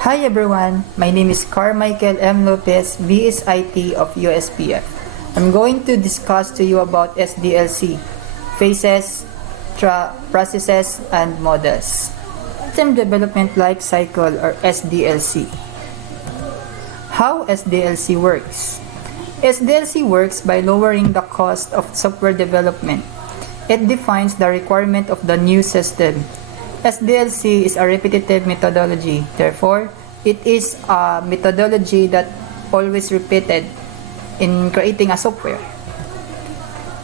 Hi everyone, my name is Carmichael M. Lopez, BSIT of USPF. I'm going to discuss to you about SDLC, Phases, Processes, and Models. System Development Life Cycle or SDLC. How SDLC works? SDLC works by lowering the cost of software development. It defines the requirement of the new system. SDLC is a repetitive methodology. Therefore, it is a methodology that always repeated in creating a software.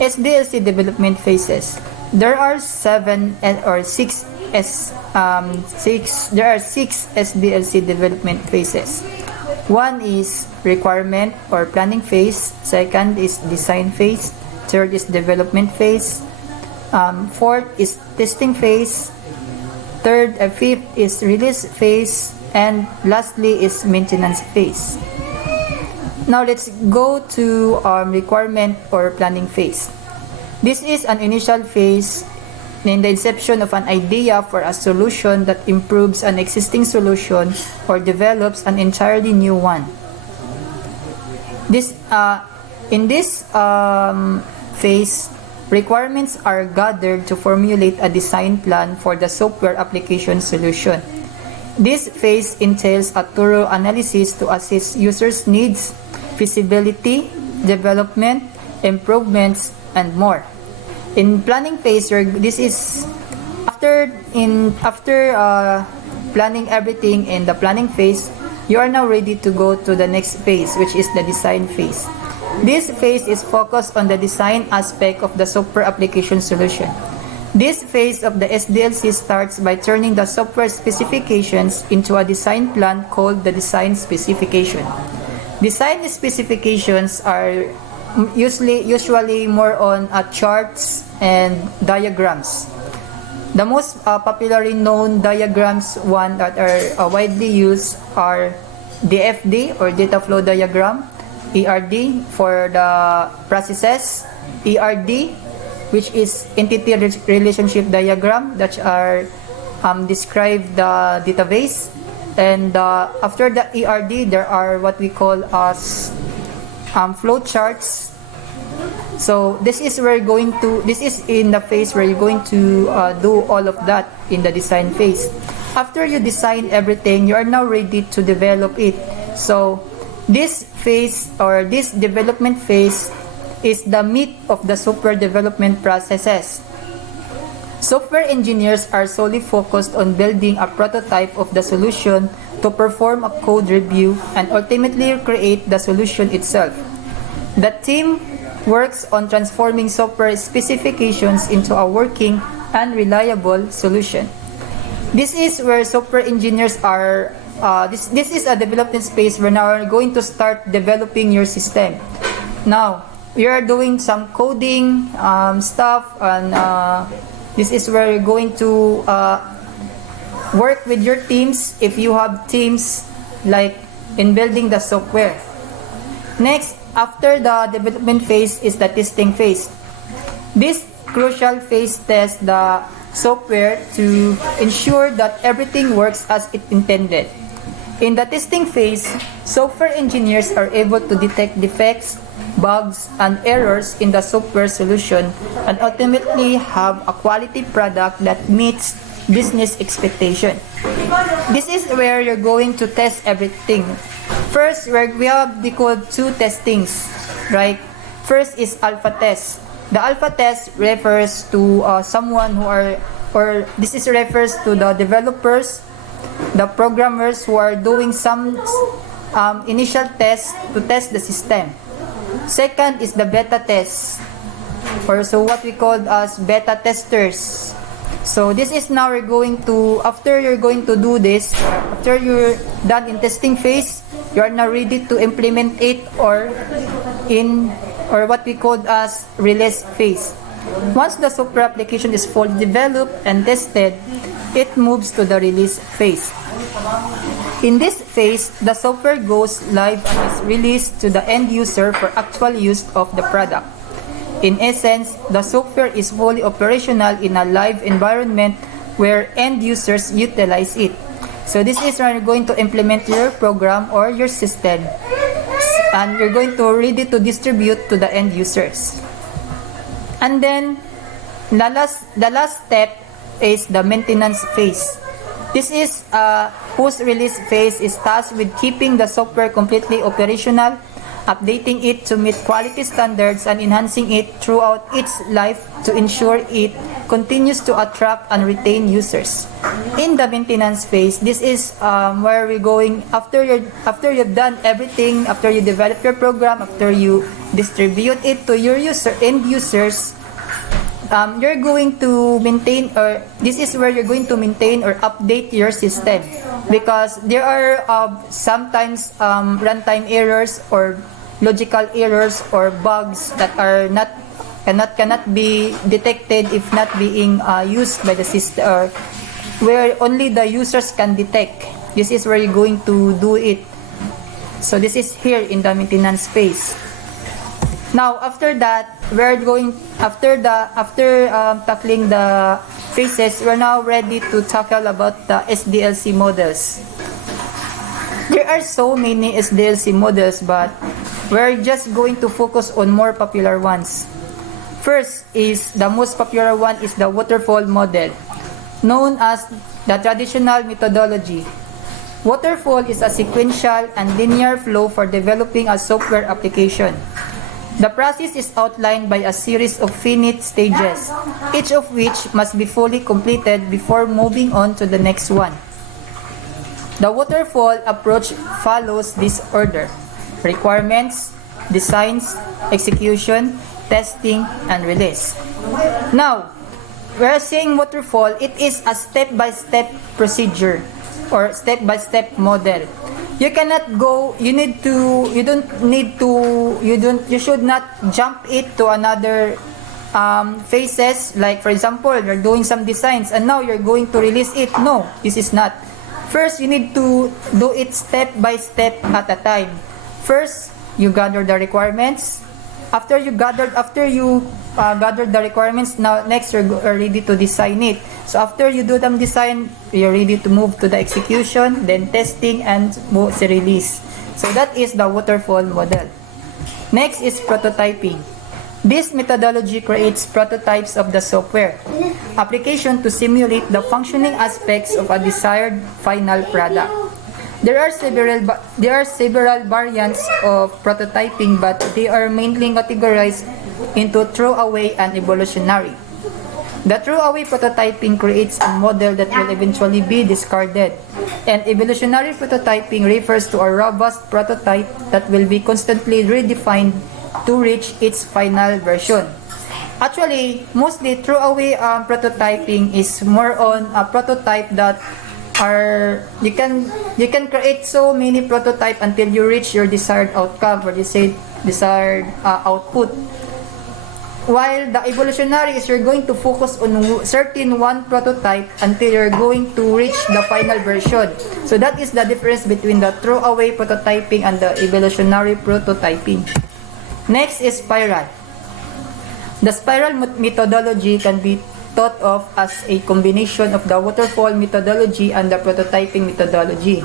SDLC development phases. There are six SDLC development phases. One is requirement or planning phase. Second is design phase. Third is development phase. Fourth is testing phase. Fifth is release phase, and lastly is maintenance phase. Now let's go to requirement or planning phase. This is an initial phase in the inception of an idea for a solution that improves an existing solution or develops an entirely new one. In this phase, requirements are gathered to formulate a design plan for the software application solution. This phase entails a thorough analysis to assess users' needs, feasibility, development, improvements, and more. In planning phase, this is after planning everything in the planning phase, you are now ready to go to the next phase, which is the design phase. This phase is focused on the design aspect of the software application solution. This phase of the SDLC starts by turning the software specifications into a design plan called the design specification. Design specifications are usually more on charts and diagrams. The most popularly known diagrams that are widely used are DFD or data flow diagram, ERD for the processes, ERD which is entity relationship diagram that are describe the database, and after the ERD there are what we call as flow charts. So this is in the phase where you're going to do all of that in the design phase. After you design everything, you are now ready to develop it. So this phase or this development phase is the meat of the software development processes. Software engineers are solely focused on building a prototype of the solution to perform a code review and ultimately create the solution itself. The team works on transforming software specifications into a working and reliable solution. This is where software engineers are this is a development space where now we're going to start developing your system. Now, we are doing some coding stuff, and this is where you're going to work with your teams if you have teams like in building the software. Next, after the development phase is the testing phase. This crucial phase tests the software to ensure that everything works as it intended. In the testing phase, software engineers are able to detect defects, bugs, and errors in the software solution and ultimately have a quality product that meets business expectation. This is where you're going to test everything. First, we have called two testings, right? First is alpha test. The alpha test refers to someone this refers to the developers, the programmers who are doing some initial tests to test the system. Second is the beta test, or so what we call as beta testers. So this is now after you're going to do this, after you're done in testing phase, you are now ready to implement it or what we call as release phase. Once the software application is fully developed and tested, it moves to the release phase. In this phase, the software goes live and is released to the end user for actual use of the product. In essence, the software is fully operational in a live environment where end users utilize it. So this is when you're going to implement your program or your system, and you're going to ready to distribute to the end users. And then the last step is the maintenance phase. This is post-release phase is tasked with keeping the software completely operational, updating it to meet quality standards, and enhancing it throughout its life to ensure it continues to attract and retain users. In the maintenance phase, this is where we're going after you've done everything, after you develop your program, after you distribute it to your end users. You're going to maintain, or this is where you're going to maintain or update your system, because there are sometimes runtime errors or logical errors or bugs that are cannot be detected if not being used by the system, or where only the users can detect. This is where you're going to do it. So this is here in the maintenance phase. Now after that, we're going after tackling the phases, we're now ready to tackle about the SDLC models. There are so many SDLC models, but we're just going to focus on more popular ones. First is the most popular one is the waterfall model, known as the traditional methodology. Waterfall is a sequential and linear flow for developing a software application. The process is outlined by a series of finite stages, each of which must be fully completed before moving on to the next one. The waterfall approach follows this order: requirements, designs, execution, testing, and release. Now, we're saying waterfall, it is a step-by-step procedure or step-by-step model. You cannot go, you should not jump it to another phases. Like for example, you're doing some designs and now you're going to release it. No, this is not. First, you need to do it step by step at a time. First, you gather the requirements. After you gather the requirements, now next you're ready to design it. So after you do the design, you're ready to move to the execution, then testing, and move to release. So that is the waterfall model. Next is prototyping. This methodology creates prototypes of the software application to simulate the functioning aspects of a desired final product. There are several variants of prototyping, but they are mainly categorized into throwaway and evolutionary. The throwaway prototyping creates a model that will eventually be discarded, and evolutionary prototyping refers to a robust prototype that will be constantly redefined to reach its final version. Actually, mostly throwaway prototyping is more on a prototype that you can create so many prototype until you reach your desired outcome or desired output. While the evolutionary is you're going to focus on certain one prototype until you're going to reach the final version. So that is the difference between the throwaway prototyping and the evolutionary prototyping. Next is spiral. The spiral methodology can be thought of as a combination of the waterfall methodology and the prototyping methodology.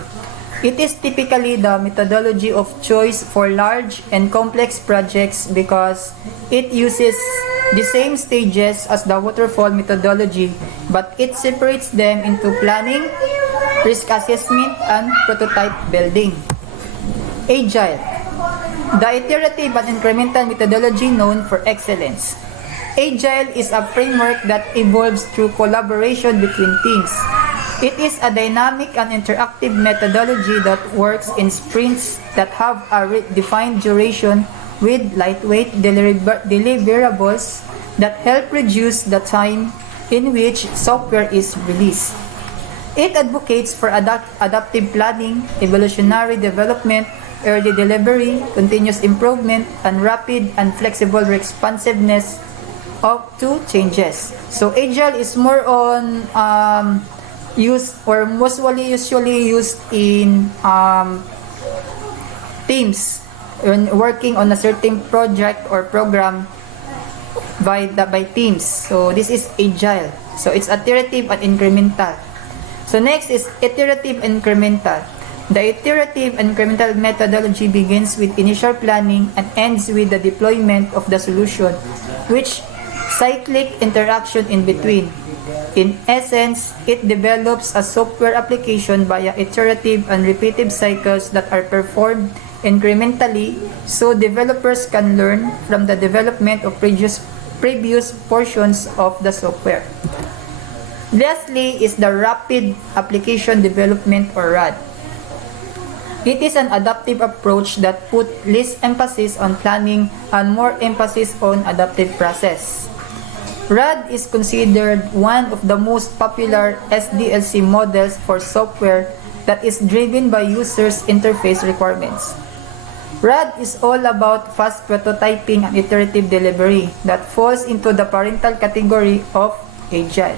It is typically the methodology of choice for large and complex projects because it uses the same stages as the waterfall methodology, but it separates them into planning, risk assessment, and prototype building. Agile. The iterative and incremental methodology known for excellence. Agile is a framework that evolves through collaboration between teams. It is a dynamic and interactive methodology that works in sprints that have a defined duration with lightweight deliverables that help reduce the time in which software is released. It advocates for adaptive planning, evolutionary development, early delivery, continuous improvement, and rapid and flexible responsiveness to changes. So Agile is more on used or usually used in teams when working on a certain project or program by teams. So this is Agile. So it's iterative and incremental. So next is iterative incremental. The iterative incremental methodology begins with initial planning and ends with the deployment of the solution, which cyclic interaction in between. In essence, it develops a software application via iterative and repeated cycles that are performed incrementally so developers can learn from the development of previous portions of the software. Lastly is the rapid application development or RAD. It is an adaptive approach that puts less emphasis on planning and more emphasis on adaptive process. RAD is considered one of the most popular SDLC models for software that is driven by users' interface requirements. RAD is all about fast prototyping and iterative delivery that falls into the parental category of Agile.